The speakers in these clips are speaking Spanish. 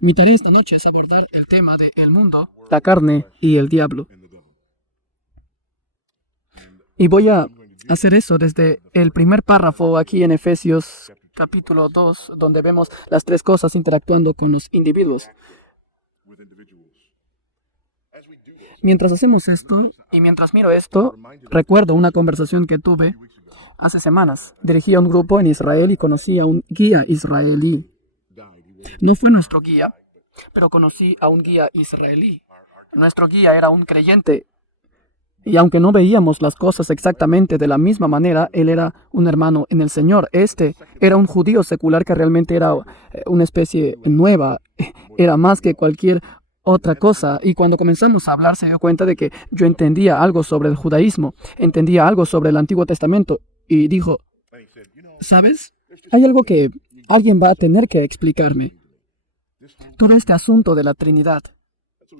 Mi tarea esta noche es abordar el tema de el mundo, la carne y el diablo. Y voy a hacer eso desde el primer párrafo aquí en Efesios capítulo 2, donde vemos las tres cosas interactuando con los individuos. Mientras hacemos esto, y mientras miro esto, recuerdo una conversación que tuve hace semanas. Dirigí a un grupo en Israel y conocí a un guía israelí. No fue nuestro guía, pero conocí a un guía israelí. Nuestro guía era un creyente. Y aunque no veíamos las cosas exactamente de la misma manera, él era un hermano en el Señor. Este era un judío secular que realmente era una especie nueva. Era más que cualquier otra cosa. Y cuando comenzamos a hablar se dio cuenta de que yo entendía algo sobre el judaísmo, entendía algo sobre el Antiguo Testamento. Y dijo, ¿sabes? Hay algo que alguien va a tener que explicarme. Todo este asunto de la Trinidad.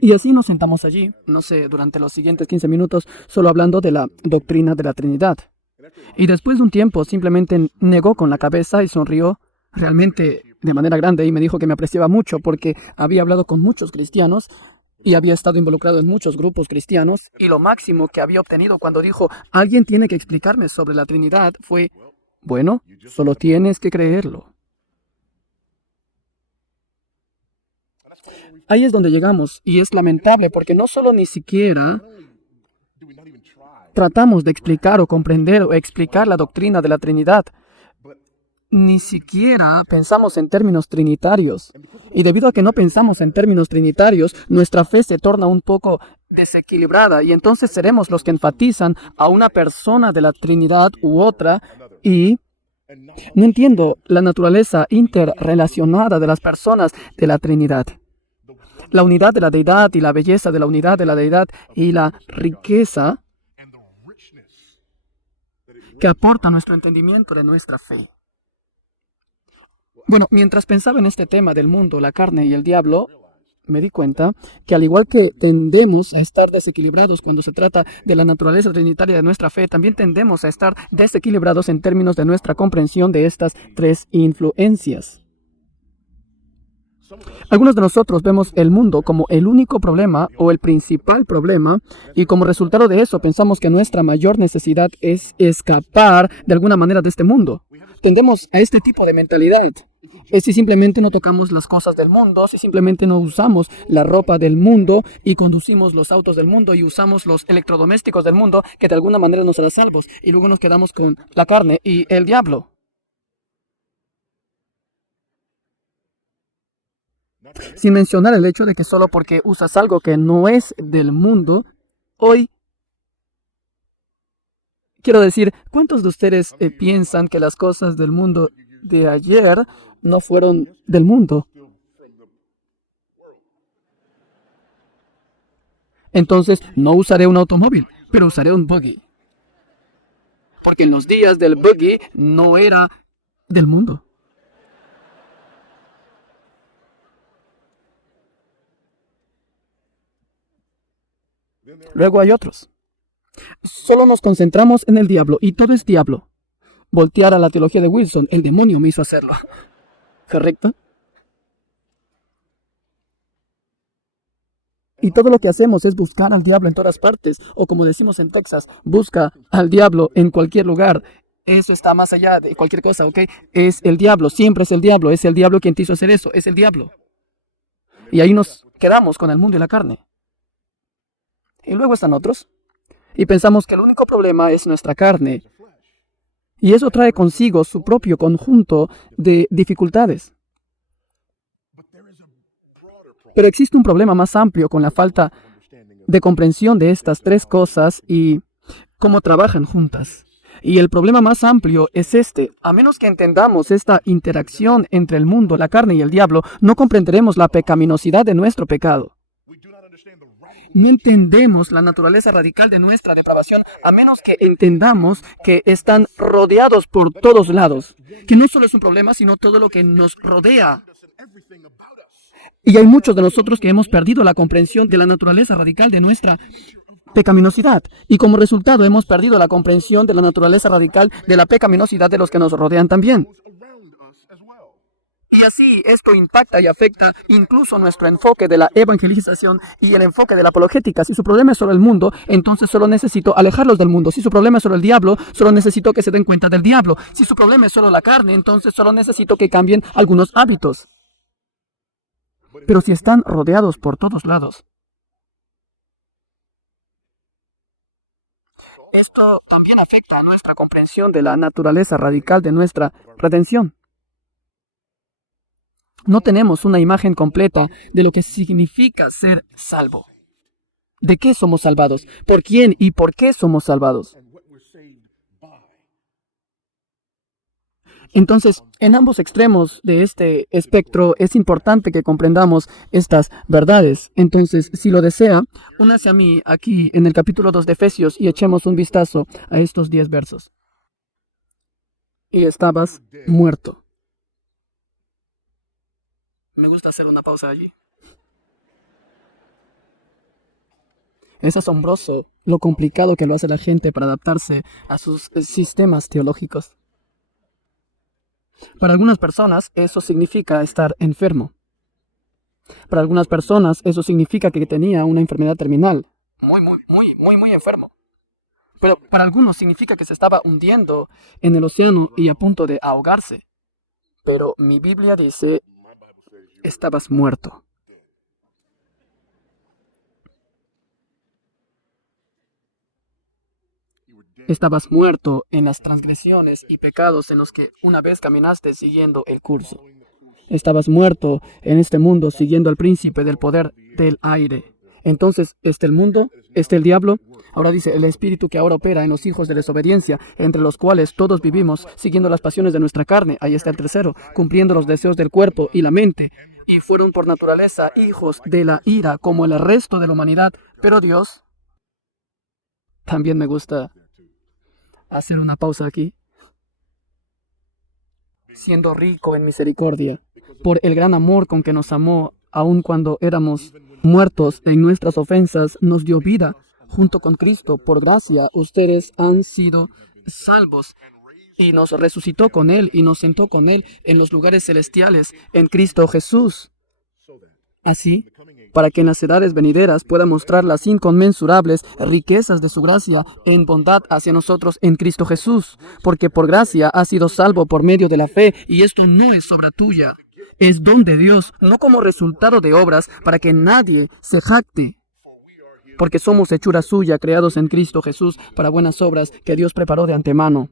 Y así nos sentamos allí, no sé, durante los siguientes 15 minutos, solo hablando de la doctrina de la Trinidad. Y después de un tiempo simplemente negó con la cabeza y sonrió realmente de manera grande y me dijo que me apreciaba mucho porque había hablado con muchos cristianos y había estado involucrado en muchos grupos cristianos. Y lo máximo que había obtenido cuando dijo, alguien tiene que explicarme sobre la Trinidad, fue, bueno, solo tienes que creerlo. Ahí es donde llegamos, y es lamentable porque no solo ni siquiera tratamos de explicar o comprender o explicar la doctrina de la Trinidad, ni siquiera pensamos en términos trinitarios. Y debido a que no pensamos en términos trinitarios, nuestra fe se torna un poco desequilibrada y entonces seremos los que enfatizan a una persona de la Trinidad u otra y no entiendo la naturaleza interrelacionada de las personas de la Trinidad. La unidad de la deidad y la belleza de la unidad de la deidad y la riqueza que aporta nuestro entendimiento de nuestra fe. Bueno, mientras pensaba en este tema del mundo, la carne y el diablo, me di cuenta que al igual que tendemos a estar desequilibrados cuando se trata de la naturaleza trinitaria de nuestra fe, también tendemos a estar desequilibrados en términos de nuestra comprensión de estas tres influencias. Algunos de nosotros vemos el mundo como el único problema o el principal problema y como resultado de eso pensamos que nuestra mayor necesidad es escapar de alguna manera de este mundo. Tendemos a este tipo de mentalidad. Es si simplemente no tocamos las cosas del mundo, si simplemente no usamos la ropa del mundo y conducimos los autos del mundo y usamos los electrodomésticos del mundo que de alguna manera nos hará salvos y luego nos quedamos con la carne y el diablo. Sin mencionar el hecho de que solo porque usas algo que no es del mundo, hoy, quiero decir, ¿cuántos de ustedes piensan que las cosas del mundo de ayer no fueron del mundo? Entonces, no usaré un automóvil, pero usaré un buggy. Porque en los días del buggy no era del mundo. Luego hay otros. Solo nos concentramos en el diablo y todo es diablo. Voltear a la teología de Wilson, el demonio me hizo hacerlo. ¿Correcto? Y todo lo que hacemos es buscar al diablo en todas partes, o como decimos en Texas, busca al diablo en cualquier lugar. Eso está más allá de cualquier cosa, ¿ok? Es el diablo, siempre es el diablo quien te hizo hacer eso, es el diablo. Y ahí nos quedamos con el mundo y la carne. Y luego están otros. Y pensamos que el único problema es nuestra carne. Y eso trae consigo su propio conjunto de dificultades. Pero existe un problema más amplio con la falta de comprensión de estas tres cosas y cómo trabajan juntas. Y el problema más amplio es este. A menos que entendamos esta interacción entre el mundo, la carne y el diablo, no comprenderemos la pecaminosidad de nuestro pecado. No entendemos la naturaleza radical de nuestra depravación a menos que entendamos que están rodeados por todos lados. Que no solo es un problema, sino todo lo que nos rodea. Y hay muchos de nosotros que hemos perdido la comprensión de la naturaleza radical de nuestra pecaminosidad. Y como resultado hemos perdido la comprensión de la naturaleza radical de la pecaminosidad de los que nos rodean también. Y así esto impacta y afecta incluso nuestro enfoque de la evangelización y el enfoque de la apologética. Si su problema es solo el mundo, entonces solo necesito alejarlos del mundo. Si su problema es solo el diablo, solo necesito que se den cuenta del diablo. Si su problema es solo la carne, entonces solo necesito que cambien algunos hábitos. Pero si están rodeados por todos lados, esto también afecta a nuestra comprensión de la naturaleza radical de nuestra redención. No tenemos una imagen completa de lo que significa ser salvo. ¿De qué somos salvados? ¿Por quién y por qué somos salvados? Entonces, en ambos extremos de este espectro es importante que comprendamos estas verdades. Entonces, si lo desea, únase a mí aquí en el capítulo 2 de Efesios y echemos un vistazo a estos 10 versos. Y estabas muerto. Me gusta hacer una pausa allí. Es asombroso lo complicado que lo hace la gente para adaptarse a sus sistemas teológicos. Para algunas personas eso significa estar enfermo. Para algunas personas eso significa que tenía una enfermedad terminal. Muy enfermo. Pero para algunos significa que se estaba hundiendo en el océano y a punto de ahogarse. Pero mi Biblia dice, estabas muerto. Estabas muerto en las transgresiones y pecados en los que una vez caminaste siguiendo el curso. Estabas muerto en este mundo siguiendo al príncipe del poder del aire. Entonces, el mundo, el diablo. Ahora dice, el espíritu que ahora opera en los hijos de desobediencia, entre los cuales todos vivimos siguiendo las pasiones de nuestra carne. Ahí está el tercero, cumpliendo los deseos del cuerpo y la mente. Y fueron por naturaleza hijos de la ira, como el resto de la humanidad. Pero Dios, también me gusta hacer una pausa aquí. Siendo rico en misericordia, por el gran amor con que nos amó, aun cuando éramos muertos en nuestras ofensas, nos dio vida junto con Cristo. Por gracia, ustedes han sido salvos. Y nos resucitó con Él y nos sentó con Él en los lugares celestiales, en Cristo Jesús. Así, para que en las edades venideras pueda mostrar las inconmensurables riquezas de su gracia en bondad hacia nosotros en Cristo Jesús. Porque por gracia has sido salvo por medio de la fe, y esto no es obra tuya. Es don de Dios, no como resultado de obras, para que nadie se jacte. Porque somos hechura suya, creados en Cristo Jesús, para buenas obras que Dios preparó de antemano,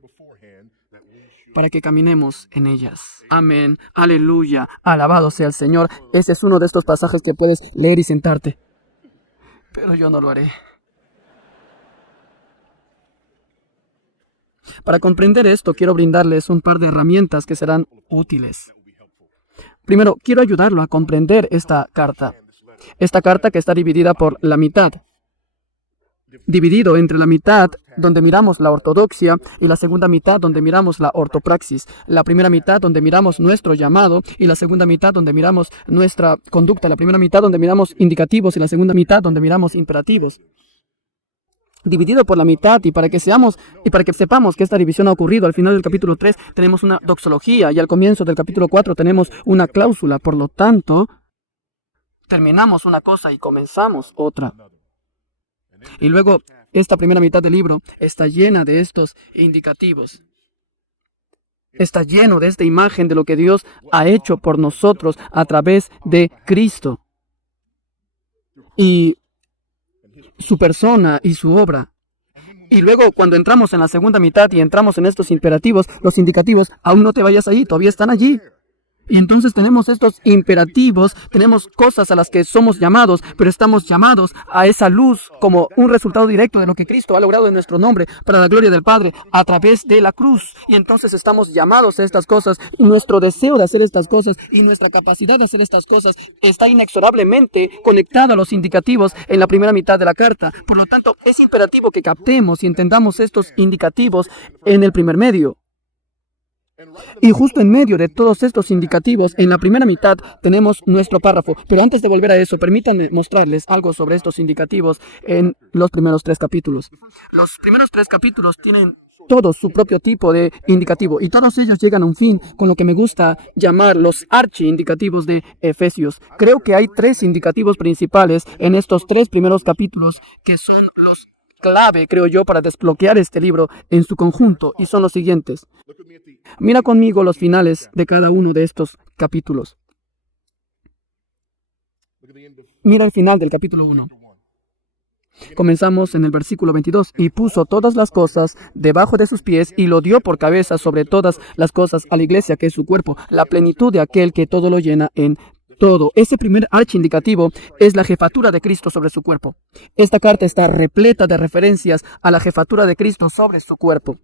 para que caminemos en ellas. Amén. Aleluya. Alabado sea el Señor. Ese es uno de estos pasajes que puedes leer y sentarte. Pero yo no lo haré. Para comprender esto, quiero brindarles un par de herramientas que serán útiles. Primero, quiero ayudarlo a comprender esta carta. Esta carta que está dividida por la mitad. Dividido entre la mitad donde miramos la ortodoxia y la segunda mitad donde miramos la ortopraxis. La primera mitad donde miramos nuestro llamado y la segunda mitad donde miramos nuestra conducta. La primera mitad donde miramos indicativos y la segunda mitad donde miramos imperativos. Dividido por la mitad y para que sepamos que esta división ha ocurrido al final del capítulo 3 tenemos una doxología y al comienzo del capítulo 4 tenemos una cláusula. Por lo tanto, terminamos una cosa y comenzamos otra. Y luego, esta primera mitad del libro está llena de estos indicativos. Está lleno de esta imagen de lo que Dios ha hecho por nosotros a través de Cristo. Y su persona y su obra. Y luego, cuando entramos en la segunda mitad y entramos en estos imperativos, los indicativos, aún no te vayas allí, todavía están allí. Y entonces tenemos estos imperativos, tenemos cosas a las que somos llamados, pero estamos llamados a esa luz como un resultado directo de lo que Cristo ha logrado en nuestro nombre para la gloria del Padre a través de la cruz. Y entonces estamos llamados a estas cosas y nuestro deseo de hacer estas cosas y nuestra capacidad de hacer estas cosas está inexorablemente conectado a los indicativos en la primera mitad de la carta. Por lo tanto, es imperativo que captemos y entendamos estos indicativos en el primer medio. Y justo en medio de todos estos indicativos, en la primera mitad, tenemos nuestro párrafo. Pero antes de volver a eso, permítanme mostrarles algo sobre estos indicativos en los primeros 3 capítulos. Los primeros 3 capítulos tienen todo su propio tipo de indicativo, y todos ellos llegan a un fin con lo que me gusta llamar los archi-indicativos de Efesios. Creo que hay 3 indicativos principales en estos 3 primeros capítulos que son los clave, creo yo, para desbloquear este libro en su conjunto, y son los siguientes. Mira conmigo los finales de cada uno de estos capítulos. Mira el final del capítulo 1. Comenzamos en el versículo 22. Y puso todas las cosas debajo de sus pies y lo dio por cabeza sobre todas las cosas a la iglesia, que es su cuerpo, la plenitud de aquel que todo lo llena en todo. Ese primer archiindicativo es la jefatura de Cristo sobre su cuerpo. Esta carta está repleta de referencias a la jefatura de Cristo sobre su cuerpo.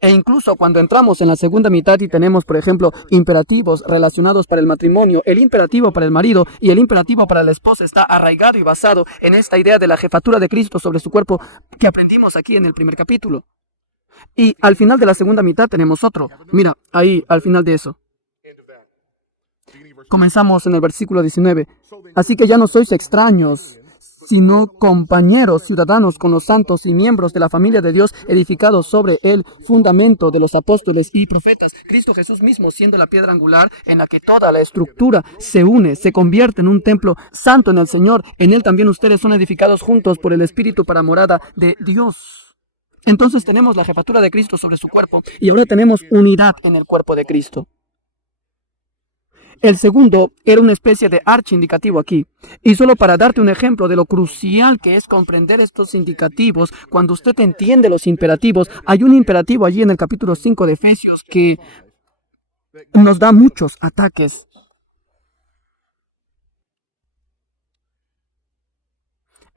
E incluso cuando entramos en la segunda mitad y tenemos, por ejemplo, imperativos relacionados para el matrimonio, el imperativo para el marido y el imperativo para la esposa está arraigado y basado en esta idea de la jefatura de Cristo sobre su cuerpo que aprendimos aquí en el primer capítulo. Y al final de la segunda mitad tenemos otro. Mira, ahí, al final de eso. Comenzamos en el versículo 19. Así que ya no sois extraños, sino compañeros, ciudadanos con los santos y miembros de la familia de Dios, edificados sobre el fundamento de los apóstoles y profetas, Cristo Jesús mismo siendo la piedra angular en la que toda la estructura se une, se convierte en un templo santo en el Señor. En él también ustedes son edificados juntos por el Espíritu para morada de Dios. Entonces tenemos la jefatura de Cristo sobre su cuerpo y ahora tenemos unidad en el cuerpo de Cristo. El segundo era una especie de archiindicativo aquí. Y solo para darte un ejemplo de lo crucial que es comprender estos indicativos, cuando usted entiende los imperativos, hay un imperativo allí en el capítulo 5 de Efesios que nos da muchos ataques.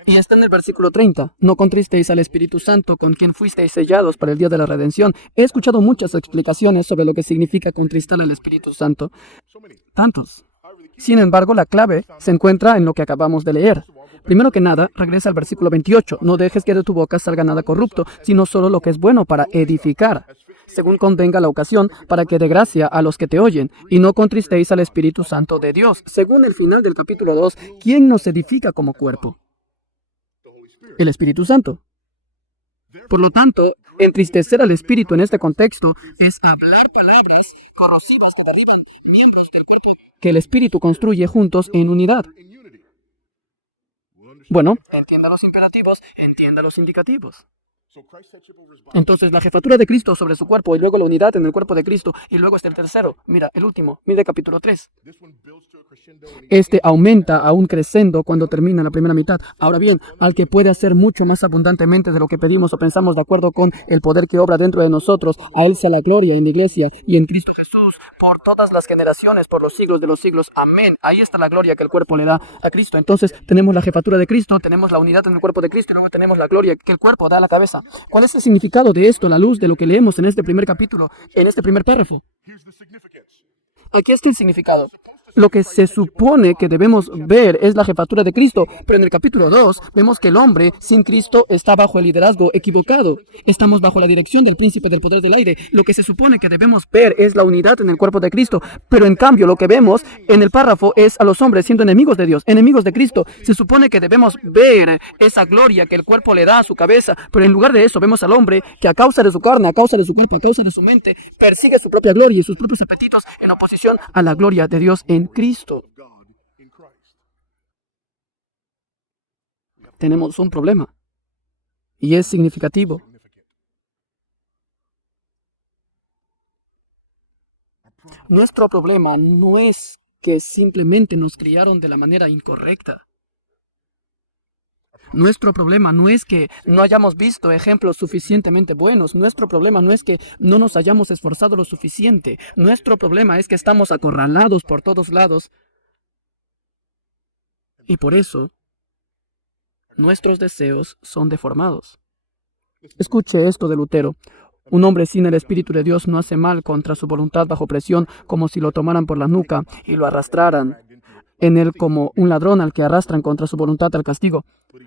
Y está en el versículo 30. No contristeis al Espíritu Santo, con quien fuisteis sellados para el día de la redención. He escuchado muchas explicaciones sobre lo que significa contristar al Espíritu Santo. Tantos. Sin embargo, la clave se encuentra en lo que acabamos de leer. Primero que nada, regresa al versículo 28. No dejes que de tu boca salga nada corrupto, sino solo lo que es bueno para edificar, según convenga la ocasión, para que dé gracia a los que te oyen, y no contristéis al Espíritu Santo de Dios. Según el final del capítulo 2, ¿quién nos edifica como cuerpo? El Espíritu Santo. Por lo tanto, entristecer al Espíritu en este contexto es hablar palabras corrosivas que derriban miembros del cuerpo que el Espíritu construye juntos en unidad. Bueno, entienda los imperativos, entienda los indicativos. Entonces, la jefatura de Cristo sobre su cuerpo y luego la unidad en el cuerpo de Cristo y luego está el tercero. Mira, el último. Mira el capítulo 3. Este aumenta a un crescendo cuando termina la primera mitad. Ahora bien, al que puede hacer mucho más abundantemente de lo que pedimos o pensamos de acuerdo con el poder que obra dentro de nosotros, a Él sea la gloria en la iglesia y en Cristo Jesús por todas las generaciones, por los siglos de los siglos. Amén. Ahí está la gloria que el cuerpo le da a Cristo. Entonces, tenemos la jefatura de Cristo, tenemos la unidad en el cuerpo de Cristo y luego tenemos la gloria que el cuerpo da a la cabeza. ¿Cuál es el significado de esto a la luz de lo que leemos en este primer capítulo, en este primer párrafo? Aquí está el significado. Lo que se supone que debemos ver es la jefatura de Cristo, pero en el capítulo 2 vemos que el hombre sin Cristo está bajo el liderazgo equivocado. Estamos bajo la dirección del príncipe del poder del aire. Lo que se supone que debemos ver es la unidad en el cuerpo de Cristo, pero en cambio lo que vemos en el párrafo es a los hombres siendo enemigos de Dios, enemigos de Cristo. Se supone que debemos ver esa gloria que el cuerpo le da a su cabeza, pero en lugar de eso vemos al hombre que a causa de su carne, a causa de su cuerpo, a causa de su mente, persigue su propia gloria y sus propios apetitos en oposición a la gloria de Dios en Cristo. Tenemos un problema y es significativo. Nuestro problema no es que simplemente nos criaron de la manera incorrecta. Nuestro problema no es que no hayamos visto ejemplos suficientemente buenos. Nuestro problema no es que no nos hayamos esforzado lo suficiente. Nuestro problema es que estamos acorralados por todos lados. Y por eso, nuestros deseos son deformados. Escuche esto de Lutero. Un hombre sin el Espíritu de Dios no hace mal contra su voluntad bajo presión, como si lo tomaran por la nuca y lo arrastraran en él como un ladrón al que arrastran contra su voluntad al castigo.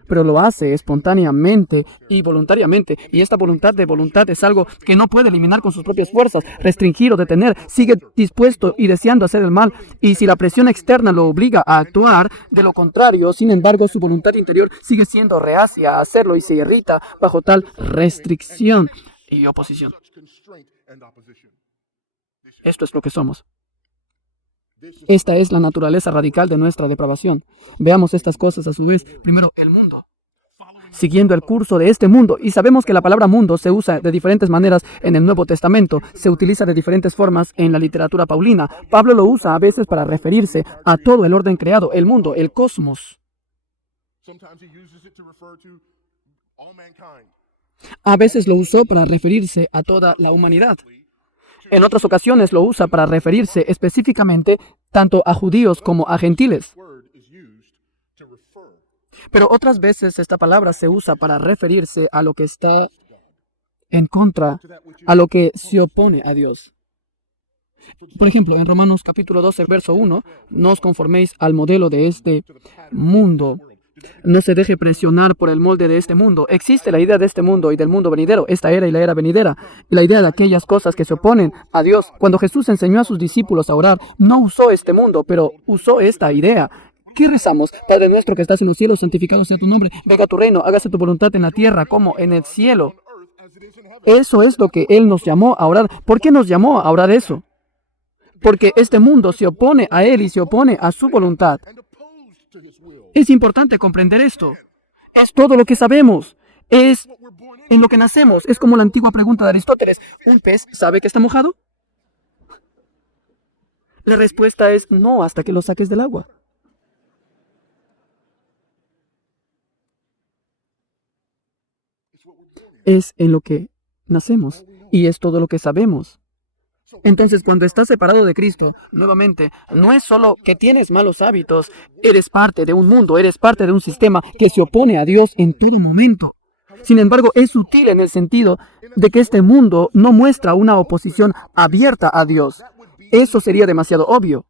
Pero lo hace espontáneamente y voluntariamente, y esta voluntad de voluntad es algo que no puede eliminar con sus propias fuerzas, restringir o detener. Sigue dispuesto y deseando hacer el mal, y si la presión externa lo obliga a actuar, de lo contrario, sin embargo, su voluntad interior sigue siendo reacia a hacerlo y se irrita bajo tal restricción. y oposición. Esto es lo que somos. Esta es la naturaleza radical de nuestra depravación. Veamos estas cosas a su vez. Primero, el mundo. Siguiendo el curso de este mundo, y sabemos que la palabra mundo se usa de diferentes maneras en el Nuevo Testamento, se utiliza de diferentes formas en la literatura paulina. Pablo lo usa a veces para referirse a todo el orden creado, el mundo, el cosmos. A veces lo usó para referirse a toda la humanidad. En otras ocasiones lo usa para referirse específicamente tanto a judíos como a gentiles. Pero otras veces esta palabra se usa para referirse a lo que está en contra, a lo que se opone a Dios. Por ejemplo, en Romanos capítulo 12, verso 1, no os conforméis al modelo de este mundo. No se deje presionar por el molde de este mundo. Existe la idea de este mundo y del mundo venidero, esta era y la era venidera, y la idea de aquellas cosas que se oponen a Dios. Cuando Jesús enseñó a sus discípulos a orar, no usó este mundo, pero usó esta idea. ¿Qué rezamos? Padre nuestro que estás en los cielos, santificado sea tu nombre. Venga a tu reino, hágase tu voluntad en la tierra como en el cielo. Eso es lo que Él nos llamó a orar. ¿Por qué nos llamó a orar eso? Porque este mundo se opone a Él y se opone a su voluntad. Es importante comprender esto. Es todo lo que sabemos. Es en lo que nacemos. Es como la antigua pregunta de Aristóteles. ¿Un pez sabe que está mojado? La respuesta es no hasta que lo saques del agua. Es en lo que nacemos y es todo lo que sabemos. Entonces, cuando estás separado de Cristo, nuevamente, no es solo que tienes malos hábitos, eres parte de un mundo, eres parte de un sistema que se opone a Dios en todo momento. Sin embargo, es sutil en el sentido de que este mundo no muestra una oposición abierta a Dios. Eso sería demasiado obvio.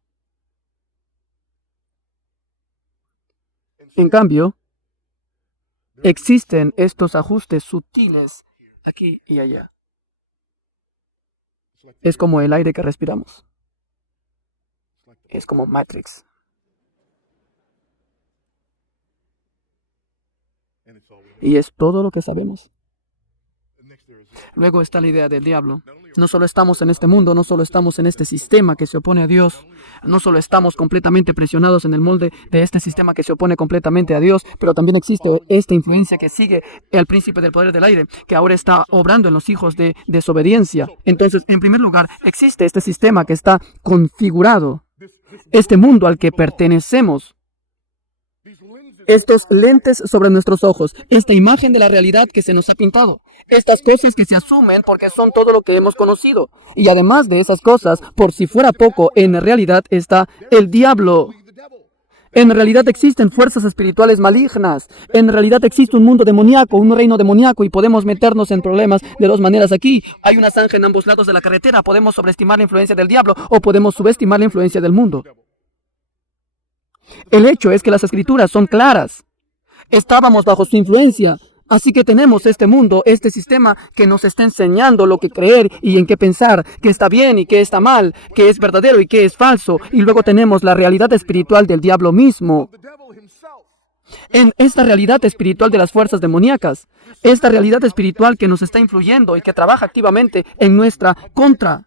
En cambio, existen estos ajustes sutiles aquí y allá. Es como el aire que respiramos. Es como Matrix. Y es todo lo que sabemos. Luego está la idea del diablo. No solo estamos en este mundo, no solo estamos en este sistema que se opone a Dios, no solo estamos completamente presionados en el molde de este sistema que se opone completamente a Dios, pero también existe esta influencia que sigue al príncipe del poder del aire, que ahora está obrando en los hijos de desobediencia. Entonces, en primer lugar, existe este sistema que está configurado, este mundo al que pertenecemos. Estos lentes sobre nuestros ojos, esta imagen de la realidad que se nos ha pintado, estas cosas que se asumen porque son todo lo que hemos conocido. Y además de esas cosas, por si fuera poco, en realidad está el diablo. En realidad existen fuerzas espirituales malignas. En realidad existe un mundo demoníaco, un reino demoníaco, y podemos meternos en problemas de dos maneras aquí. Hay una zanja en ambos lados de la carretera. Podemos sobreestimar la influencia del diablo o podemos subestimar la influencia del mundo. El hecho es que las escrituras son claras. Estábamos bajo su influencia. Así que tenemos este mundo, este sistema que nos está enseñando lo que creer y en qué pensar, qué está bien y qué está mal, qué es verdadero y qué es falso. Y luego tenemos la realidad espiritual del diablo mismo. En esta realidad espiritual de las fuerzas demoníacas, esta realidad espiritual que nos está influyendo y que trabaja activamente en nuestra contra.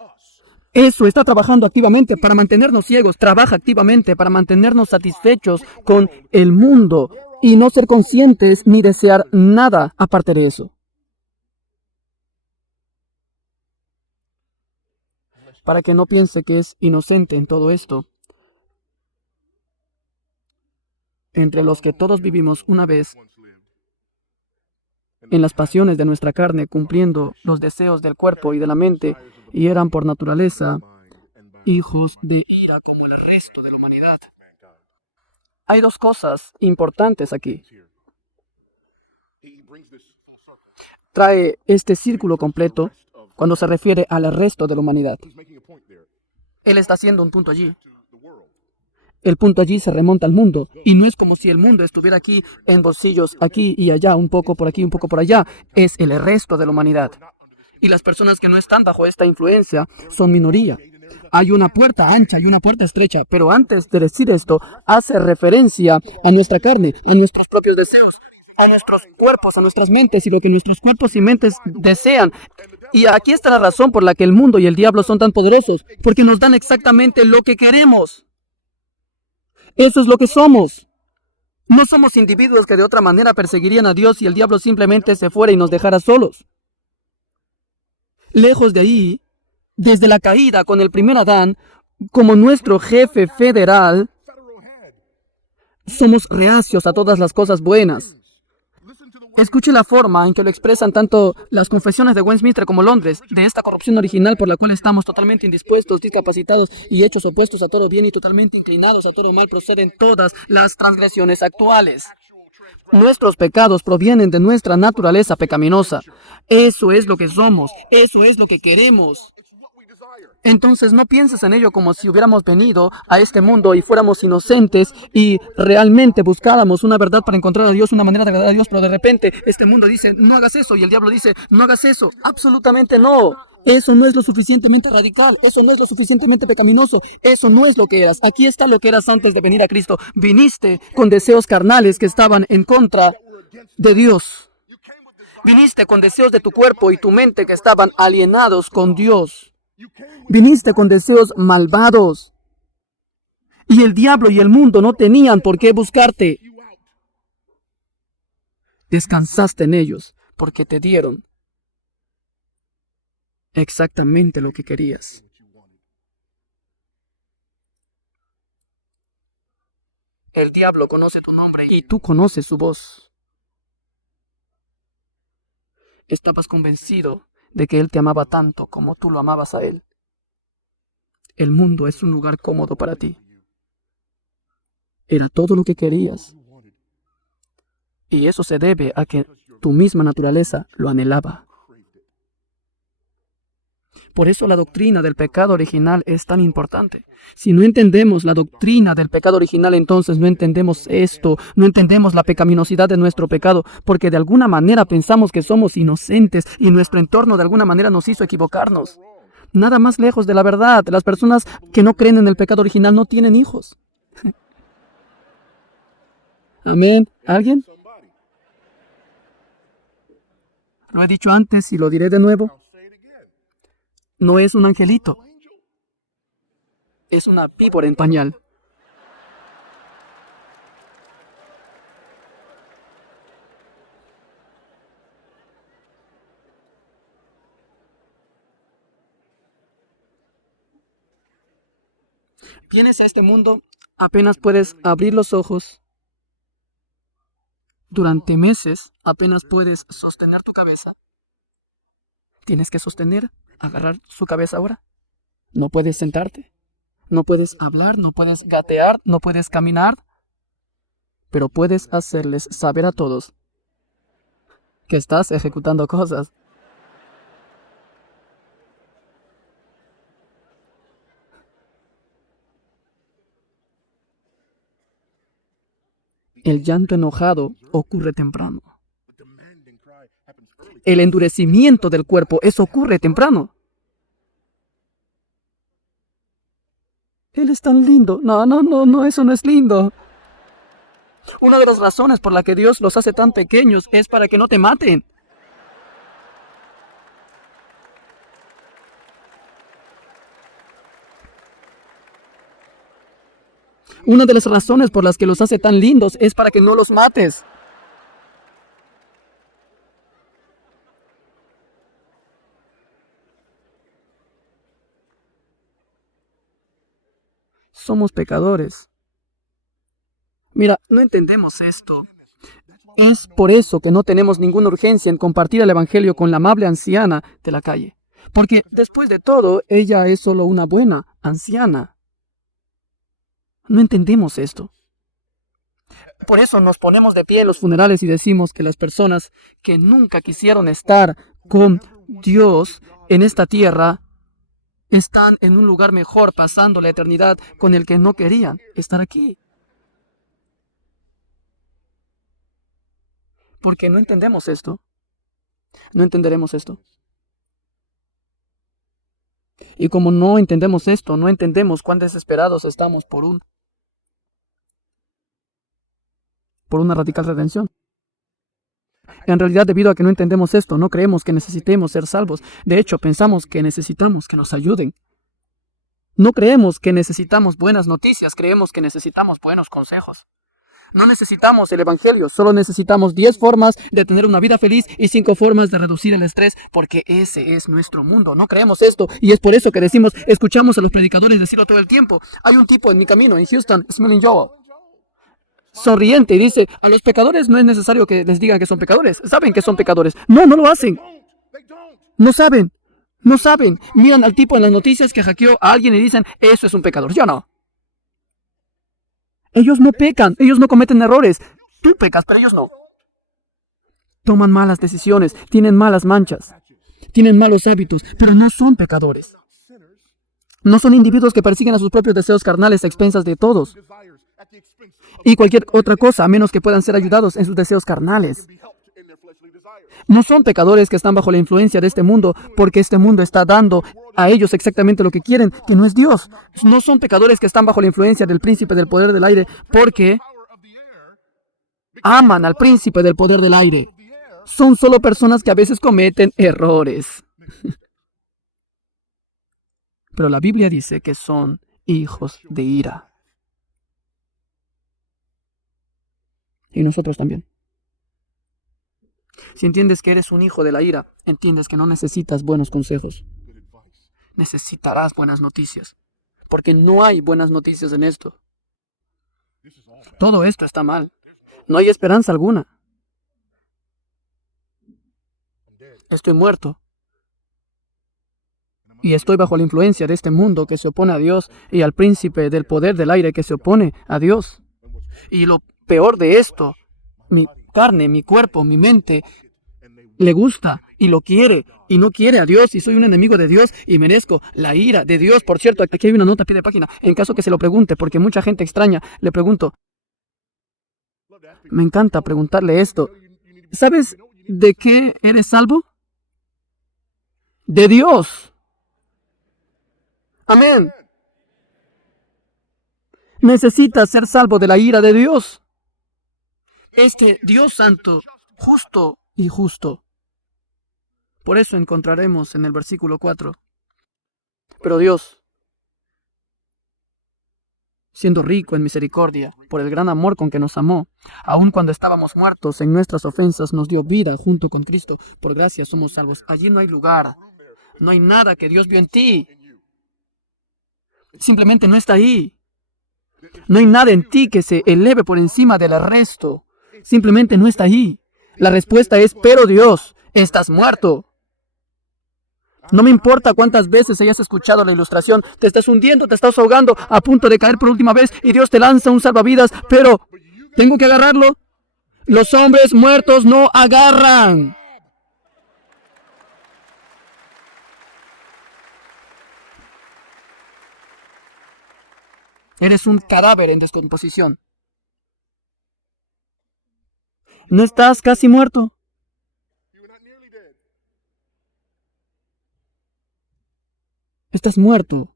Eso está trabajando activamente para mantenernos ciegos, trabaja activamente para mantenernos satisfechos con el mundo y no ser conscientes ni desear nada aparte de eso. Para que no piense que es inocente en todo esto, entre los que todos vivimos una vez en las pasiones de nuestra carne, cumpliendo los deseos del cuerpo y de la mente, y eran por naturaleza hijos de ira como el resto de la humanidad. Hay dos cosas importantes aquí. Trae este círculo completo cuando se refiere al resto de la humanidad. Él está haciendo un punto allí. El punto allí se remonta al mundo, y no es como si el mundo estuviera aquí en bolsillos, aquí y allá, un poco por aquí, un poco por allá. Es el resto de la humanidad. Y las personas que no están bajo esta influencia son minoría. Hay una puerta ancha y una puerta estrecha, pero antes de decir esto, hace referencia a nuestra carne, a nuestros propios deseos. a nuestros cuerpos, a nuestras mentes y lo que nuestros cuerpos y mentes desean. Y aquí está la razón por la que el mundo y el diablo son tan poderosos, porque nos dan exactamente lo que queremos. Eso es lo que somos. No somos individuos que de otra manera perseguirían a Dios si el diablo simplemente se fuera y nos dejara solos. Lejos de ahí, desde la caída con el primer Adán, como nuestro jefe federal, somos reacios a todas las cosas buenas. Escuche la forma en que lo expresan tanto las confesiones de Westminster como Londres, de esta corrupción original por la cual estamos totalmente indispuestos, discapacitados y hechos opuestos a todo bien y totalmente inclinados a todo mal proceden todas las transgresiones actuales. Nuestros pecados provienen de nuestra naturaleza pecaminosa. Eso es lo que somos, eso es lo que queremos. Entonces no pienses en ello como si hubiéramos venido a este mundo y fuéramos inocentes y realmente buscáramos una verdad para encontrar a Dios, una manera de agradar a Dios, pero de repente este mundo dice, no hagas eso, y el diablo dice, no hagas eso. Absolutamente no. Eso no es lo suficientemente radical, eso no es lo suficientemente pecaminoso, eso no es lo que eras. Aquí está lo que eras antes de venir a Cristo. Viniste con deseos carnales que estaban en contra de Dios. Viniste con deseos de tu cuerpo y tu mente que estaban alienados con Dios. Viniste con deseos malvados. Y el diablo y el mundo no tenían por qué buscarte. Descansaste en ellos porque te dieron exactamente lo que querías. El diablo conoce tu nombre y tú conoces su voz. Estabas convencido de que él te amaba tanto como tú lo amabas a él. El mundo es un lugar cómodo para ti. Era todo lo que querías. Y eso se debe a que tu misma naturaleza lo anhelaba. Por eso la doctrina del pecado original es tan importante. Si no entendemos la doctrina del pecado original, entonces no entendemos esto, no entendemos la pecaminosidad de nuestro pecado, porque de alguna manera pensamos que somos inocentes y nuestro entorno de alguna manera nos hizo equivocarnos. Nada más lejos de la verdad. Las personas que no creen en el pecado original no tienen hijos. Amén. ¿Alguien? Lo he dicho antes y lo diré de nuevo. No es un angelito. Es una víbora en pañal. Vienes a este mundo, apenas puedes abrir los ojos. Durante meses, apenas puedes sostener tu cabeza. Tienes que agarrar su cabeza ahora. No puedes sentarte. No puedes hablar, no puedes gatear, no puedes caminar. Pero puedes hacerles saber a todos que estás ejecutando cosas. El llanto enojado ocurre temprano. El endurecimiento del cuerpo, eso ocurre temprano. Él es tan lindo. No, eso no es lindo. Una de las razones por la que Dios los hace tan pequeños es para que no te maten. Una de las razones por las que los hace tan lindos es para que no los mates. Somos pecadores. Mira, no entendemos esto. Es por eso que no tenemos ninguna urgencia en compartir el Evangelio con la amable anciana de la calle. Porque, después de todo, ella es solo una buena anciana. No entendemos esto. Por eso nos ponemos de pie en los funerales y decimos que las personas que nunca quisieron estar con Dios en esta tierra están en un lugar mejor pasando la eternidad con el que no querían estar aquí. Porque no entendemos esto. No entenderemos esto. Y como no entendemos esto, no entendemos cuán desesperados estamos por una radical redención. En realidad, debido a que no entendemos esto, no creemos que necesitemos ser salvos. De hecho, pensamos que necesitamos que nos ayuden. No creemos que necesitamos buenas noticias, creemos que necesitamos buenos consejos. No necesitamos el Evangelio, solo necesitamos 10 formas de tener una vida feliz y 5 formas de reducir el estrés, porque ese es nuestro mundo. No creemos esto y es por eso que decimos, escuchamos a los predicadores decirlo todo el tiempo. Hay un tipo en mi camino, en Houston, Smelling Joel, sonriente, y dice, a los pecadores no es necesario que les digan que son pecadores. Saben que son pecadores. No, no lo hacen. No saben. No saben. Miran al tipo en las noticias que hackeó a alguien y dicen, eso es un pecador. Yo no. Ellos no pecan, ellos no cometen errores. Tú pecas, pero ellos no. Toman malas decisiones, tienen malas manchas, tienen malos hábitos, pero no son pecadores. No son individuos que persiguen a sus propios deseos carnales a expensas de todos y cualquier otra cosa, a menos que puedan ser ayudados en sus deseos carnales. No son pecadores que están bajo la influencia de este mundo porque este mundo está dando a ellos exactamente lo que quieren, que no es Dios. No son pecadores que están bajo la influencia del príncipe del poder del aire porque aman al príncipe del poder del aire. Son solo personas que a veces cometen errores. Pero la Biblia dice que son hijos de ira. Y nosotros también. Si entiendes que eres un hijo de la ira, entiendes que no necesitas buenos consejos. Necesitarás buenas noticias. Porque no hay buenas noticias en esto. Todo esto está mal. No hay esperanza alguna. Estoy muerto. Y estoy bajo la influencia de este mundo que se opone a Dios y al príncipe del poder del aire que se opone a Dios. Y lo peor de esto, mi carne, mi cuerpo, mi mente, le gusta y lo quiere y no quiere a Dios y soy un enemigo de Dios y merezco la ira de Dios. Por cierto, aquí hay una nota a pie de página, en caso que se lo pregunte, porque mucha gente extraña, le pregunto. Me encanta preguntarle esto. ¿Sabes de qué eres salvo? De Dios. Amén. Necesitas ser salvo de la ira de Dios. Este Dios santo, justo y justo. Por eso encontraremos en el versículo 4. Pero Dios, siendo rico en misericordia, por el gran amor con que nos amó, aun cuando estábamos muertos en nuestras ofensas, nos dio vida junto con Cristo. Por gracia somos salvos. Allí no hay lugar. No hay nada que Dios vio en ti. Simplemente no está ahí. No hay nada en ti que se eleve por encima del resto. Simplemente no está ahí. La respuesta es, pero Dios, estás muerto. No me importa cuántas veces hayas escuchado la ilustración, te estás hundiendo, te estás ahogando, a punto de caer por última vez y Dios te lanza un salvavidas, pero ¿tengo que agarrarlo? Los hombres muertos no agarran. Eres un cadáver en descomposición. ¿No estás casi muerto? Estás muerto.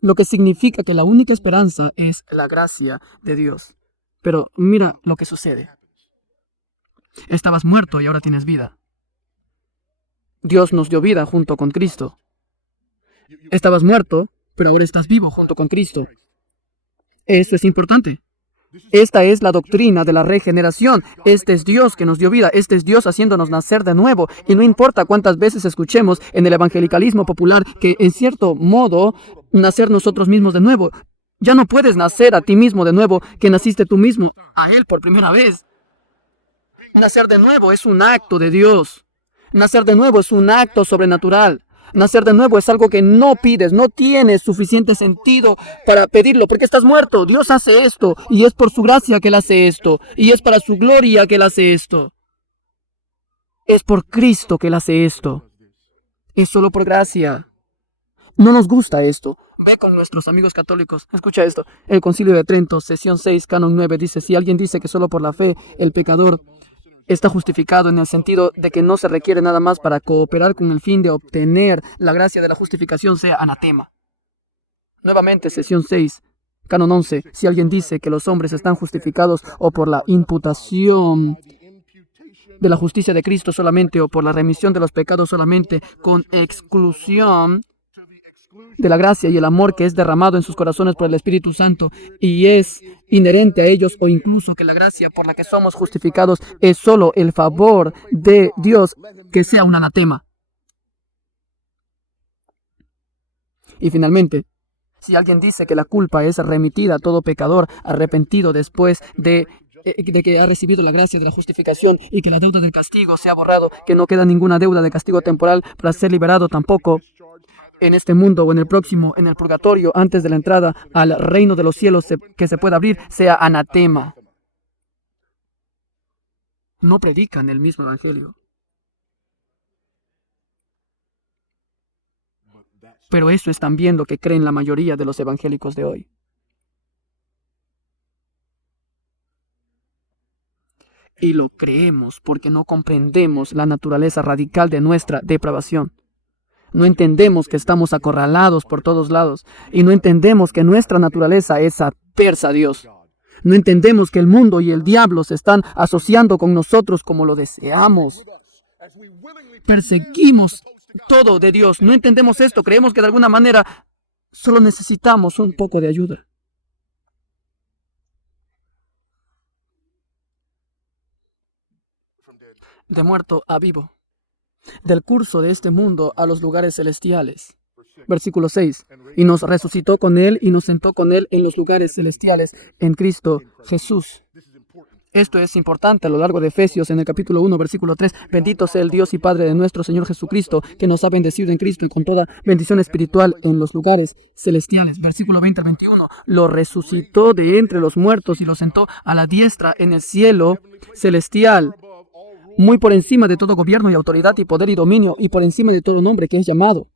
Lo que significa que la única esperanza es la gracia de Dios. Pero mira lo que sucede. Estabas muerto y ahora tienes vida. Dios nos dio vida junto con Cristo. Estabas muerto, pero ahora estás vivo junto con Cristo. Eso es importante. Esta es la doctrina de la regeneración. Este es Dios que nos dio vida. Este es Dios haciéndonos nacer de nuevo. Y no importa cuántas veces escuchemos en el evangelicalismo popular que, en cierto modo, nacer nosotros mismos de nuevo. Ya no puedes nacer a ti mismo de nuevo, que naciste tú mismo a Él por primera vez. Nacer de nuevo es un acto de Dios. Nacer de nuevo es un acto sobrenatural. Nacer de nuevo es algo que no pides, no tienes suficiente sentido para pedirlo, porque estás muerto. Dios hace esto, y es por su gracia que Él hace esto, y es para su gloria que Él hace esto. Es por Cristo que Él hace esto. Es solo por gracia. No nos gusta esto. Ve con nuestros amigos católicos. Escucha esto. El Concilio de Trento, sesión 6, canon 9, dice, si alguien dice que solo por la fe el pecador está justificado en el sentido de que no se requiere nada más para cooperar con el fin de obtener la gracia de la justificación, sea anatema. Nuevamente, sesión 6, canon 11. Si alguien dice que los hombres están justificados o por la imputación de la justicia de Cristo solamente o por la remisión de los pecados solamente, con exclusión de la gracia y el amor que es derramado en sus corazones por el Espíritu Santo y es inherente a ellos, o incluso que la gracia por la que somos justificados es solo el favor de Dios, que sea un anatema. Y finalmente, si alguien dice que la culpa es remitida a todo pecador arrepentido después de que ha recibido la gracia de la justificación y que la deuda del castigo se ha borrado, que no queda ninguna deuda de castigo temporal para ser liberado tampoco en este mundo o en el próximo, en el purgatorio, antes de la entrada al reino de los cielos que se pueda abrir, sea anatema. No predican el mismo evangelio. Pero eso es también lo que creen la mayoría de los evangélicos de hoy. Y lo creemos porque no comprendemos la naturaleza radical de nuestra depravación. No entendemos que estamos acorralados por todos lados y no entendemos que nuestra naturaleza es adversa a Dios. No entendemos que el mundo y el diablo se están asociando con nosotros como lo deseamos. Perseguimos todo de Dios. No entendemos esto. Creemos que de alguna manera solo necesitamos un poco de ayuda. De muerto a vivo. Del curso de este mundo a los lugares celestiales. Versículo 6. Y nos resucitó con Él y nos sentó con Él en los lugares celestiales en Cristo Jesús. Esto es importante a lo largo de Efesios en el capítulo 1, versículo 3. Bendito sea el Dios y Padre de nuestro Señor Jesucristo, que nos ha bendecido en Cristo y con toda bendición espiritual en los lugares celestiales. Versículo 20 al 21. Lo resucitó de entre los muertos y lo sentó a la diestra en el cielo celestial, muy por encima de todo gobierno y autoridad y poder y dominio, y por encima de todo nombre que es llamado.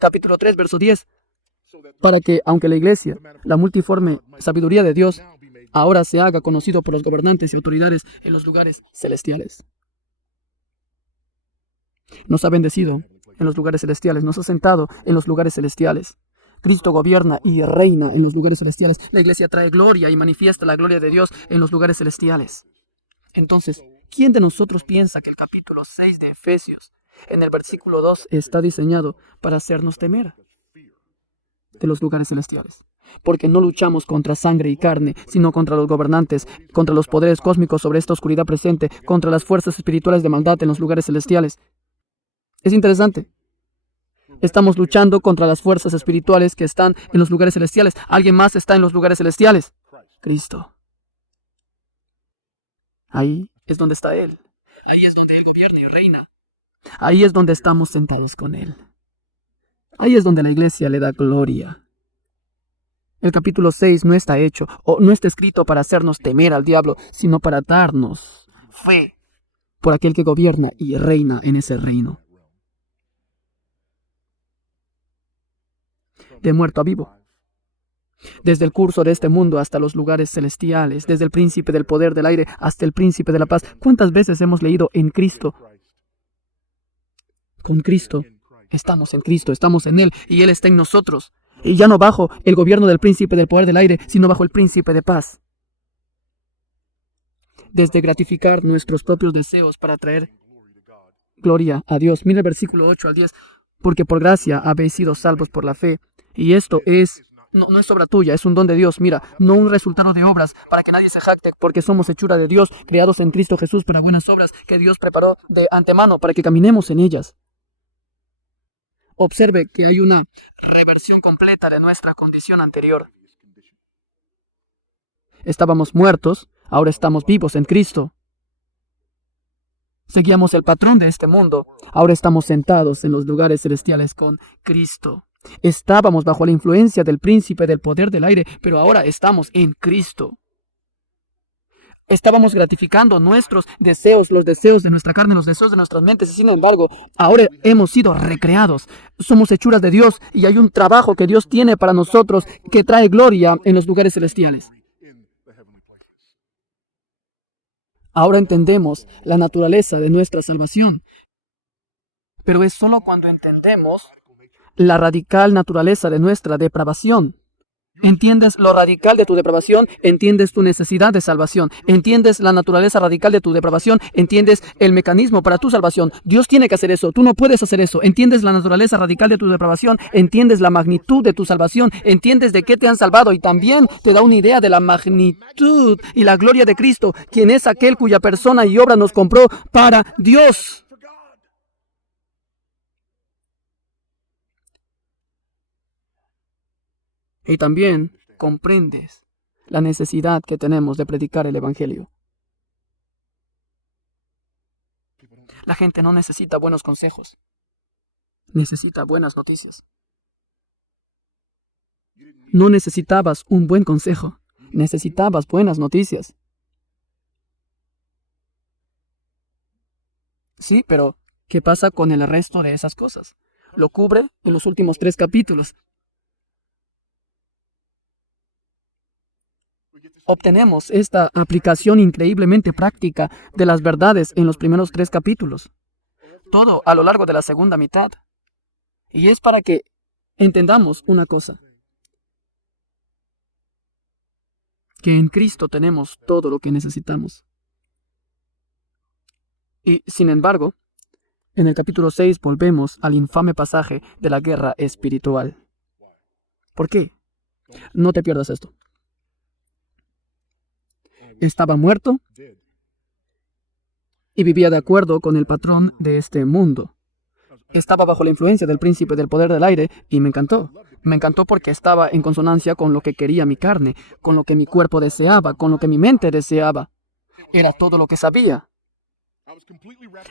Capítulo 3, verso 10. Para que, aunque la iglesia, la multiforme sabiduría de Dios, ahora se haga conocido por los gobernantes y autoridades en los lugares celestiales. Nos ha bendecido en los lugares celestiales, nos ha sentado en los lugares celestiales. Cristo gobierna y reina en los lugares celestiales. La iglesia trae gloria y manifiesta la gloria de Dios en los lugares celestiales. Entonces, ¿quién de nosotros piensa que el capítulo 6 de Efesios, en el versículo 2, está diseñado para hacernos temer de los lugares celestiales? Porque no luchamos contra sangre y carne, sino contra los gobernantes, contra los poderes cósmicos sobre esta oscuridad presente, contra las fuerzas espirituales de maldad en los lugares celestiales. Es interesante. Estamos luchando contra las fuerzas espirituales que están en los lugares celestiales. ¿Alguien más está en los lugares celestiales? Cristo. Ahí es donde está Él. Ahí es donde Él gobierna y reina. Ahí es donde estamos sentados con Él. Ahí es donde la iglesia le da gloria. El capítulo 6 no está hecho o no está escrito para hacernos temer al diablo, sino para darnos fe por aquel que gobierna y reina en ese reino. De muerto a vivo. Desde el curso de este mundo hasta los lugares celestiales, desde el príncipe del poder del aire hasta el príncipe de la paz. ¿Cuántas veces hemos leído en Cristo? Con Cristo. Estamos en Cristo, estamos en Él y Él está en nosotros. Y ya no bajo el gobierno del príncipe del poder del aire, sino bajo el príncipe de paz. Desde gratificar nuestros propios deseos para traer gloria a Dios. Mira el versículo 8 al 10. Porque por gracia habéis sido salvos por la fe. Y esto no es obra tuya, es un don de Dios. Mira, no un resultado de obras para que nadie se jacte, porque somos hechura de Dios, creados en Cristo Jesús para buenas obras que Dios preparó de antemano para que caminemos en ellas. Observe que hay una reversión completa de nuestra condición anterior. Estábamos muertos, ahora estamos vivos en Cristo. Seguíamos el patrón de este mundo, ahora estamos sentados en los lugares celestiales con Cristo. Estábamos bajo la influencia del príncipe del poder del aire, pero ahora estamos en Cristo. Estábamos gratificando nuestros deseos, los deseos de nuestra carne, los deseos de nuestras mentes, y sin embargo, ahora hemos sido recreados. Somos hechuras de Dios y hay un trabajo que Dios tiene para nosotros que trae gloria en los lugares celestiales. Ahora entendemos la naturaleza de nuestra salvación, pero es solo cuando entendemos la radical naturaleza de nuestra depravación. Entiendes lo radical de tu depravación, entiendes tu necesidad de salvación, entiendes la naturaleza radical de tu depravación, entiendes el mecanismo para tu salvación. Dios tiene que hacer eso, tú no puedes hacer eso. Entiendes la naturaleza radical de tu depravación, entiendes la magnitud de tu salvación, entiendes de qué te han salvado y también te da una idea de la magnitud y la gloria de Cristo, quien es aquel cuya persona y obra nos compró para Dios. Y también comprendes la necesidad que tenemos de predicar el Evangelio. La gente no necesita buenos consejos, necesita buenas noticias. No necesitabas un buen consejo, necesitabas buenas noticias. Sí, pero ¿qué pasa con el resto de esas cosas? Lo cubre en los últimos 3 capítulos. Obtenemos esta aplicación increíblemente práctica de las verdades en los primeros 3 capítulos. Todo a lo largo de la segunda mitad. Y es para que entendamos una cosa. Que en Cristo tenemos todo lo que necesitamos. Y, sin embargo, en el capítulo 6 volvemos al infame pasaje de la guerra espiritual. ¿Por qué? No te pierdas esto. Estaba muerto y vivía de acuerdo con el patrón de este mundo. Estaba bajo la influencia del príncipe del poder del aire y me encantó. Me encantó porque estaba en consonancia con lo que quería mi carne, con lo que mi cuerpo deseaba, con lo que mi mente deseaba. Era todo lo que sabía.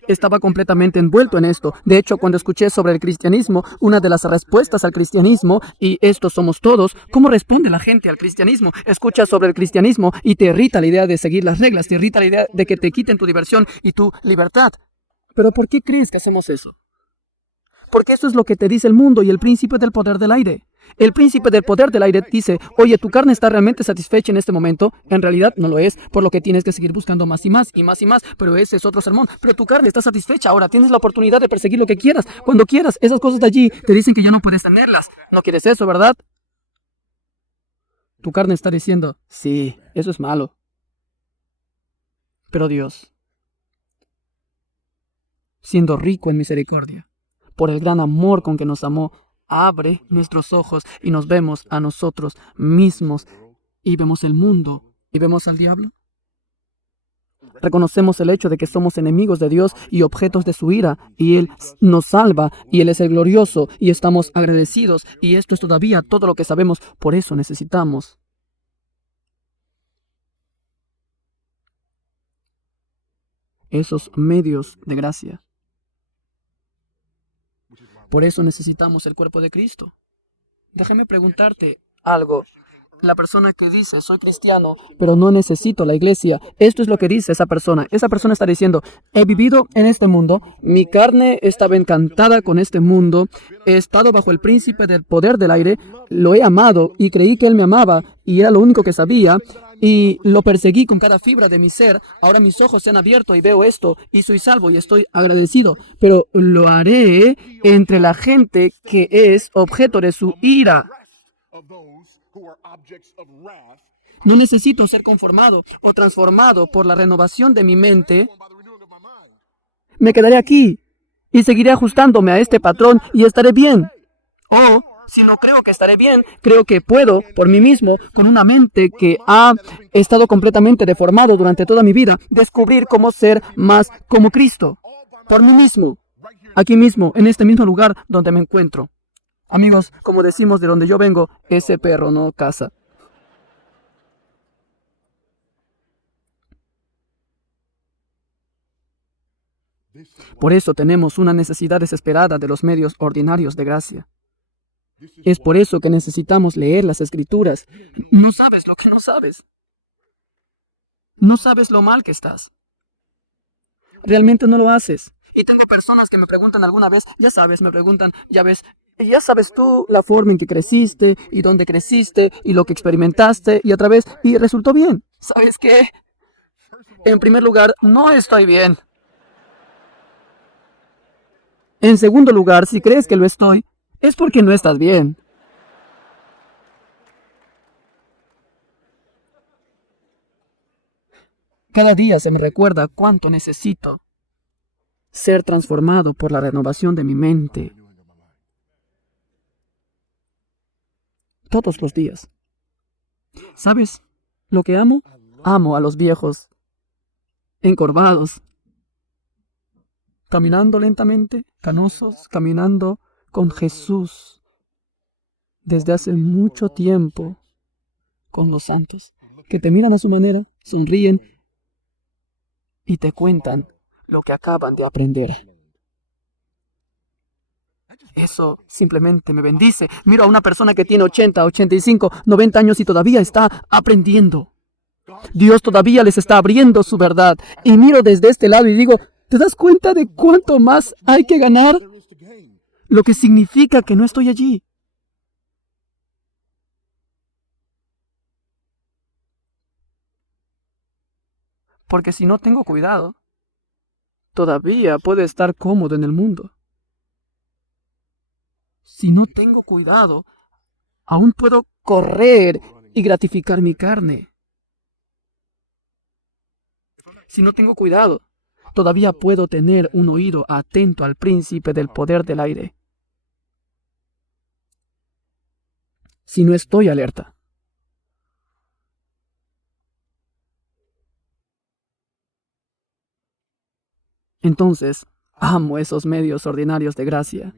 Estaba completamente envuelto en esto. De hecho, cuando escuché sobre el cristianismo, una de las respuestas al cristianismo, y estos somos todos, ¿cómo responde la gente al cristianismo? Escuchas sobre el cristianismo y te irrita la idea de seguir las reglas, te irrita la idea de que te quiten tu diversión y tu libertad. ¿Pero por qué crees que hacemos eso? Porque eso es lo que te dice el mundo y el príncipe del poder del aire. El príncipe del poder del aire dice, oye, tu carne está realmente satisfecha en este momento. En realidad no lo es, por lo que tienes que seguir buscando más y más y más y más. Pero ese es otro sermón. Pero tu carne está satisfecha ahora. Tienes la oportunidad de perseguir lo que quieras. Cuando quieras, esas cosas de allí te dicen que ya no puedes tenerlas. No quieres eso, ¿verdad? Tu carne está diciendo, sí, eso es malo. Pero Dios, siendo rico en misericordia, por el gran amor con que nos amó, abre nuestros ojos y nos vemos a nosotros mismos y vemos el mundo y vemos al diablo. Reconocemos el hecho de que somos enemigos de Dios y objetos de su ira, y Él nos salva, y Él es el glorioso, y estamos agradecidos, y esto es todavía todo lo que sabemos. Por eso necesitamos esos medios de gracia. Por eso necesitamos el cuerpo de Cristo. Déjame preguntarte algo. La persona que dice, soy cristiano, pero no necesito la iglesia, esto es lo que dice esa persona. Esa persona está diciendo, he vivido en este mundo, mi carne estaba encantada con este mundo, he estado bajo el príncipe del poder del aire, lo he amado y creí que él me amaba y era lo único que sabía, y lo perseguí con cada fibra de mi ser. Ahora mis ojos se han abierto y veo esto y soy salvo y estoy agradecido, pero lo haré entre la gente que es objeto de su ira. No necesito ser conformado o transformado por la renovación de mi mente. Me quedaré aquí y seguiré ajustándome a este patrón y estaré bien. O, si no creo que estaré bien, creo que puedo, por mí mismo, con una mente que ha estado completamente deformado durante toda mi vida, descubrir cómo ser más como Cristo. Por mí mismo. Aquí mismo, en este mismo lugar donde me encuentro. Amigos, como decimos de donde yo vengo, ese perro no caza. Por eso tenemos una necesidad desesperada de los medios ordinarios de gracia. Es por eso que necesitamos leer las Escrituras. No sabes lo que no sabes. No sabes lo mal que estás. Realmente no lo haces. Y tengo personas que me preguntan alguna vez, ya sabes, me preguntan, ya sabes tú la forma en que creciste y dónde creciste y lo que experimentaste y otra vez, y resultó bien. ¿Sabes qué? En primer lugar, no estoy bien. En segundo lugar, si crees que lo estoy, es porque no estás bien. Cada día se me recuerda cuánto necesito ser transformado por la renovación de mi mente. Todos los días. ¿Sabes lo que amo? Amo a los viejos, encorvados, caminando lentamente, canosos, caminando con Jesús desde hace mucho tiempo con los santos, que te miran a su manera, sonríen y te cuentan lo que acaban de aprender. Eso simplemente me bendice. Miro a una persona que tiene 80, 85, 90 años y todavía está aprendiendo. Dios todavía les está abriendo su verdad. Y miro desde este lado y digo, ¿te das cuenta de cuánto más hay que ganar? Lo que significa que no estoy allí. Porque si no tengo cuidado, todavía puedo estar cómodo en el mundo. Si no tengo cuidado, aún puedo correr y gratificar mi carne. Si no tengo cuidado, todavía puedo tener un oído atento al príncipe del poder del aire. Si no estoy alerta. Entonces, amo esos medios ordinarios de gracia.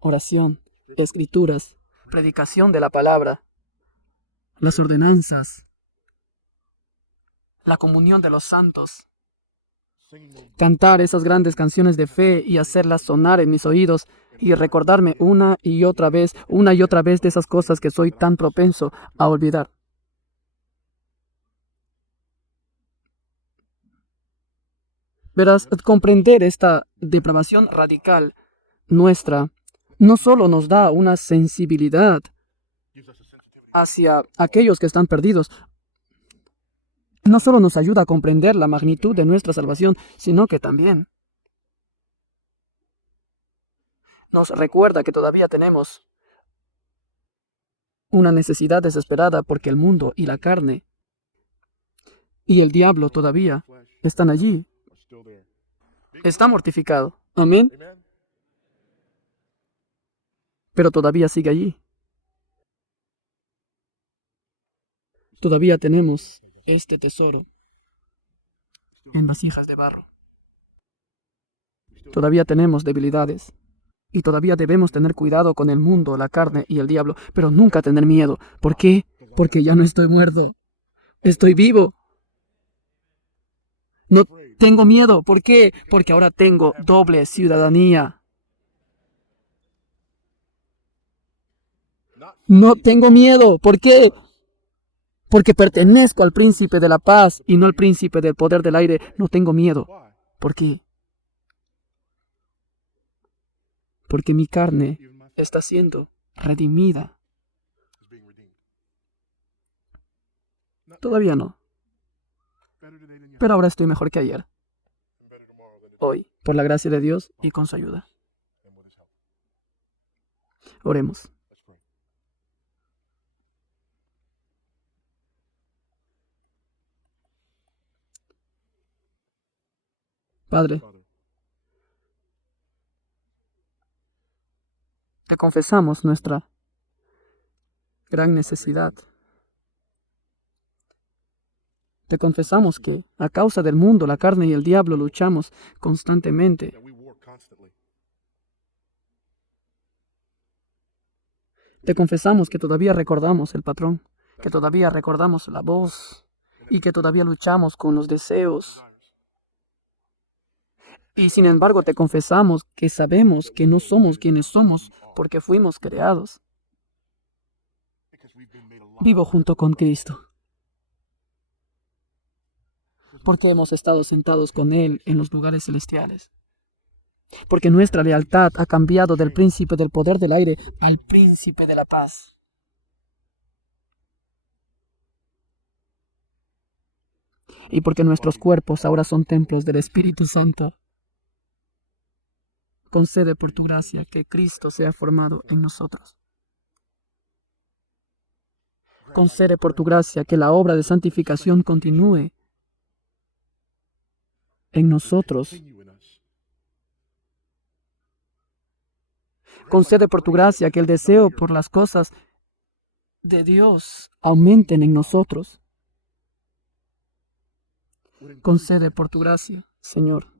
Oración, escrituras, predicación de la palabra, las ordenanzas, la comunión de los santos, cantar esas grandes canciones de fe y hacerlas sonar en mis oídos y recordarme una y otra vez de esas cosas que soy tan propenso a olvidar. Verás, comprender esta depravación radical nuestra no solo nos da una sensibilidad hacia aquellos que están perdidos, no solo nos ayuda a comprender la magnitud de nuestra salvación, sino que también nos recuerda que todavía tenemos una necesidad desesperada porque el mundo y la carne y el diablo todavía están allí. Está mortificado. Amén. Pero todavía sigue allí. Todavía tenemos este tesoro en vasijas de barro. Todavía tenemos debilidades. Y todavía debemos tener cuidado con el mundo, la carne y el diablo, pero nunca tener miedo. ¿Por qué? Porque ya no estoy muerto. Estoy vivo. No tengo miedo. ¿Por qué? Porque ahora tengo doble ciudadanía. No tengo miedo. ¿Por qué? Porque pertenezco al príncipe de la paz y no al príncipe del poder del aire. No tengo miedo. ¿Por qué? Porque mi carne está siendo redimida. Todavía no. Pero ahora estoy mejor que ayer. Hoy, por la gracia de Dios y con su ayuda. Oremos. Padre, te confesamos nuestra gran necesidad. Te confesamos que, a causa del mundo, la carne y el diablo, luchamos constantemente. Te confesamos que todavía recordamos el patrón, que todavía recordamos la voz y que todavía luchamos con los deseos. Y sin embargo te confesamos que sabemos que no somos quienes somos porque fuimos creados. Vivo junto con Cristo. Porque hemos estado sentados con Él en los lugares celestiales. Porque nuestra lealtad ha cambiado del príncipe del poder del aire al príncipe de la paz. Y porque nuestros cuerpos ahora son templos del Espíritu Santo. Concede por tu gracia que Cristo sea formado en nosotros. Concede por tu gracia que la obra de santificación continúe en nosotros. Concede por tu gracia que el deseo por las cosas de Dios aumenten en nosotros. Concede por tu gracia, Señor,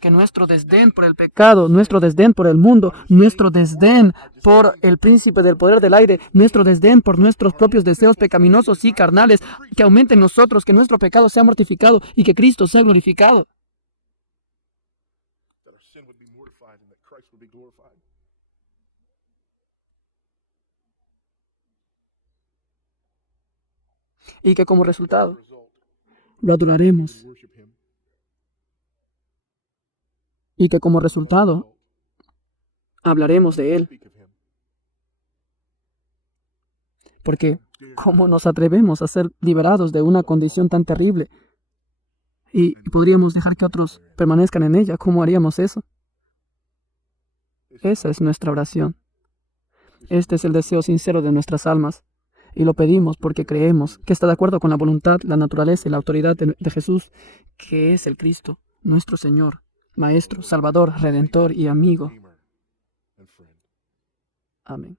que nuestro desdén por el pecado, nuestro desdén por el mundo, nuestro desdén por el príncipe del poder del aire, nuestro desdén por nuestros propios deseos pecaminosos y carnales, que aumente en nosotros, que nuestro pecado sea mortificado y que Cristo sea glorificado. Y que como resultado lo adoraremos. Y que como resultado hablaremos de Él. Porque ¿cómo nos atrevemos a ser liberados de una condición tan terrible? Y podríamos dejar que otros permanezcan en ella. ¿Cómo haríamos eso? Esa es nuestra oración. Este es el deseo sincero de nuestras almas. Y lo pedimos porque creemos que está de acuerdo con la voluntad, la naturaleza y la autoridad de Jesús, que es el Cristo, nuestro Señor, Maestro, Salvador, Redentor y amigo. Amén.